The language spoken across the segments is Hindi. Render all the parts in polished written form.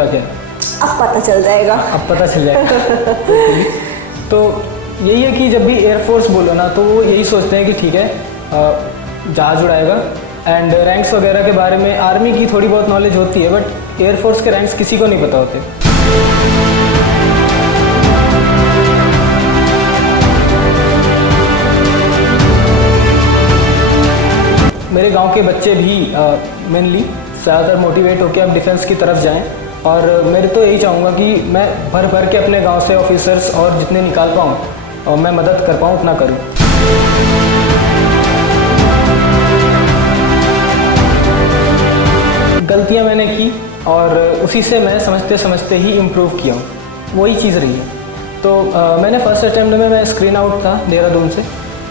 होता क्या है। अब पता चल जाएगा। अब पता चल जाएगा। तो यही है कि जब भी एयरफोर्स बोलो ना तो वो यही सोचते हैं कि ठीक है जहाज उड़ाएगा। एंड रैंक्स वगैरह के बारे में आर्मी की थोड़ी बहुत नॉलेज होती है, बट एयरफोर्स के रैंक्स किसी को नहीं पता होते। मेरे गांव के बच्चे भी मेनली ज़्यादातर मोटिवेट होकर अब डिफेंस की तरफ जाएं, और मेरे तो यही चाहूँगा कि मैं भर भर के अपने गांव से ऑफिसर्स और जितने निकाल पाऊँ और मैं मदद कर पाऊँ उतना करूँ। गलतियाँ मैंने की और उसी से मैं समझते समझते ही इम्प्रूव किया हूँ, वही चीज़ रही है। तो मैंने फर्स्ट अटैम्प्ट में मैं स्क्रीन आउट था देहरादून से,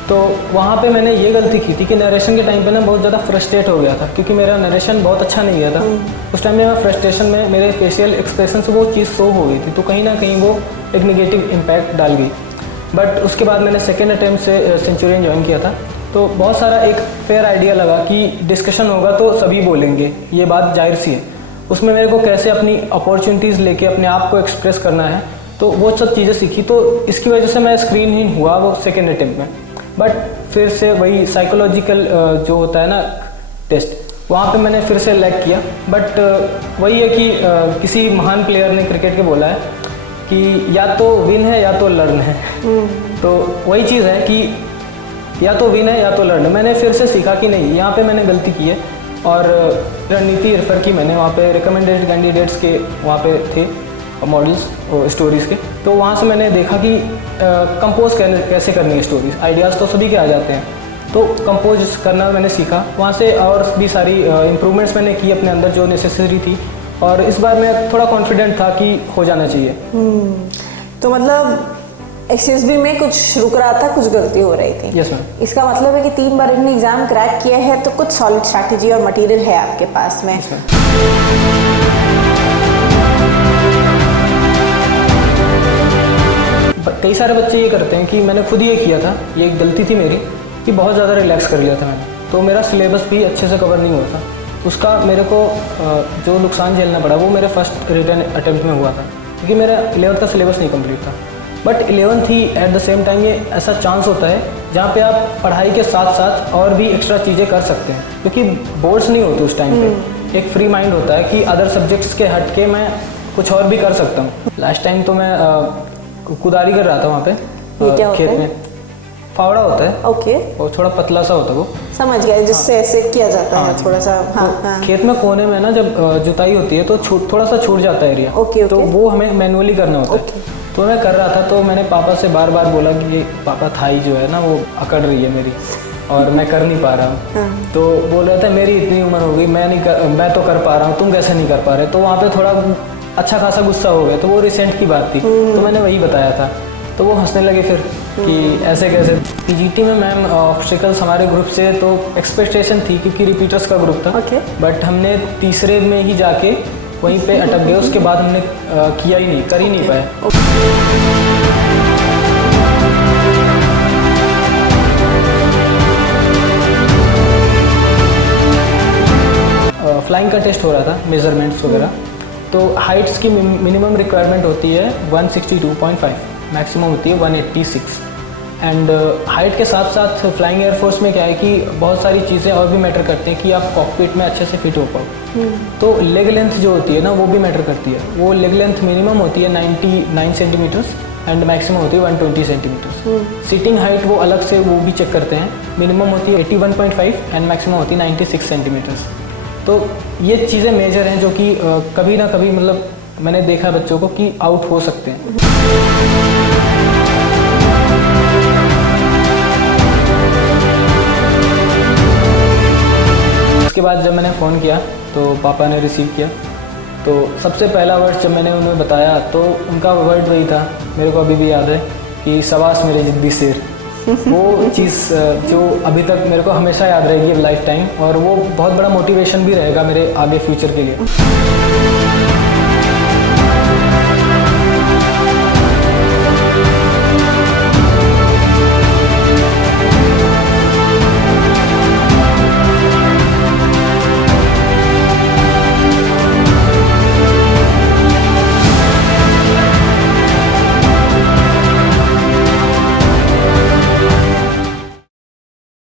तो वहाँ पे मैंने ये गलती की थी कि नरेशन के टाइम पे ना बहुत ज़्यादा फ्रस्ट्रेट हो गया था, क्योंकि मेरा नरेशन बहुत अच्छा नहीं गया था। उस टाइम में मैं फ्रस्ट्रेशन में मेरे फेशियल एक्सप्रेशन से वो चीज़ शो हो गई थी, तो कहीं ना कहीं वो एक नेगेटिव इम्पैक्ट डाल गई। बट उसके बाद मैंने सेकेंड अटैम्प्ट से सेंचुरियन ज्वाइन किया था, तो बहुत सारा एक फेयर आइडिया लगा कि डिस्कशन होगा तो सभी बोलेंगे, ये बात जाहिर सी है। उसमें मेरे को कैसे अपनी अपॉर्चुनिटीज़ लेके अपने आप को एक्सप्रेस करना है, तो वो सब चीज़ें सीखी। तो इसकी वजह से मैं स्क्रीनहीन हुआ वो सेकेंड अटैम्प्ट में। बट फिर से वही साइकोलॉजिकल जो होता है ना टेस्ट, वहाँ पे मैंने फिर से लैग किया। बट वही है कि किसी महान प्लेयर ने क्रिकेट के बोला है कि या तो विन है या तो लर्न है। तो वही चीज़ है कि या तो विन है या तो लर्न। मैंने फिर से सीखा कि नहीं, यहाँ पे मैंने गलती की है, और रणनीति रेफर की मैंने वहाँ पे रिकमेंडेड कैंडिडेट्स के वहाँ पे थे मॉडल्स और स्टोरीज़ के, तो वहाँ से मैंने देखा कि कंपोज कैसे करनी है स्टोरीज। आइडियाज़ तो सभी के आ जाते हैं, तो कंपोज करना मैंने सीखा वहाँ से, और भी सारी इम्प्रूवमेंट्स मैंने की अपने अंदर जो नेसेसरी थी, और इस बार मैं थोड़ा कॉन्फिडेंट था कि हो जाना चाहिए। तो मतलब एसएसबी में कुछ रुक रहा था, कुछ गलती हो रही थी। Yes ma'am. इसका मतलब है कि 3 बार इन्होंने एग्जाम क्रैक किया है, तो कुछ सॉलिड स्ट्रैटेजी और मटेरियल है आपके पास में। कई सारे बच्चे ये करते हैं कि मैंने खुद ये किया था, ये एक गलती थी मेरी कि बहुत ज़्यादा रिलैक्स कर लिया था मैंने, तो मेरा सिलेबस भी अच्छे से कवर नहीं हुआ था। उसका मेरे को जो नुकसान झेलना पड़ा वो मेरे फर्स्ट रिटन अटैम्प्ट में हुआ था, क्योंकि मेरा 11th का सिलेबस नहीं कंप्लीट था। But 11th he at the same time ये ऐसा चांस होता है जहाँ पे आप पढ़ाई के साथ साथ और भी एक्स्ट्रा चीज़ें कर सकते हैं, क्योंकि बोर्ड्स नहीं होते उस टाइम पे। एक फ्री माइंड होता है कि अदर सब्जेक्ट्स के हट के मैं कुछ और भी कर सकता हूँ। लास्ट टाइम तो मैं कुदारी कर रहा था वहाँ पे खेत में। फावड़ा होता है, ओके, और थोड़ा पतला सा होता है वो, समझ गया, जिससे ऐसे किया जाता है थोड़ा सा। तो खेत में कोने में ना जब जुताई होती है तो थोड़ा सा छूट जाता है एरिया। ओके। तो वो हमें मैनुअली करना होता है। तो मैं कर रहा था, तो मैंने पापा से बार बार बोला कि पापा थाई जो है ना वो अकड़ रही है मेरी और मैं कर नहीं पा रहा हूँ। तो बोल रहे थे मेरी इतनी उम्र हो गई, मैं तो कर पा रहा हूँ, तुम कैसे नहीं कर पा रहे। तो वहाँ पे थोड़ा अच्छा खासा गुस्सा हो गया। तो वो रिसेंट की बात थी, तो मैंने वही बताया था, तो वो हंसने लगे फिर कि ऐसे कैसे। पीजीटी में मैम ऑब्स्टिकल्स हमारे ग्रुप से तो एक्सपेक्टेशन थी, क्योंकि रिपीटर्स का ग्रुप था। बट हमने तीसरे में ही जाके वहीं पे अटक गए। उसके बाद हमने किया ही नहीं, कर ही नहीं पाए। फ्लाइंग का टेस्ट हो रहा था, मेजरमेंट्स वगैरह। तो हाइट्स की मिनिमम रिक्वायरमेंट होती है 162.5, मैक्सिमम होती है 186। एंड हाइट के साथ साथ फ्लाइंग एयरफोर्स में क्या है कि बहुत सारी चीज़ें और भी मैटर करती हैं कि आप कॉकपिट में अच्छे से फिट हो पाओ। तो लेग लेंथ जो होती है ना वो भी मैटर करती है। वो लेग लेंथ मिनिमम होती है 99 सेंटीमीटर्स एंड मैक्सिमम होती है 120 सेंटीमीटर्स। सीटिंग हाइट वो अलग से वो भी चेक करते हैं, मिनिमम होती है 81.5 एंड मैक्सिमम होती है 96 सेंटीमीटर्स। तो ये चीज़ें मेजर हैं जो कि कभी ना कभी मतलब मैंने देखा बच्चों को कि आउट हो सकते हैं। उसके बाद जब मैंने फ़ोन किया तो पापा ने रिसीव किया। तो सबसे पहला वर्ड जब मैंने उन्हें बताया तो उनका वर्ड वही था, मेरे को अभी भी याद है, कि शाबाश मेरे जिद्दी शेर। वो चीज़ जो अभी तक मेरे को हमेशा याद रहेगी लाइफ टाइम, और वो बहुत बड़ा मोटिवेशन भी रहेगा मेरे आगे फ्यूचर के लिए।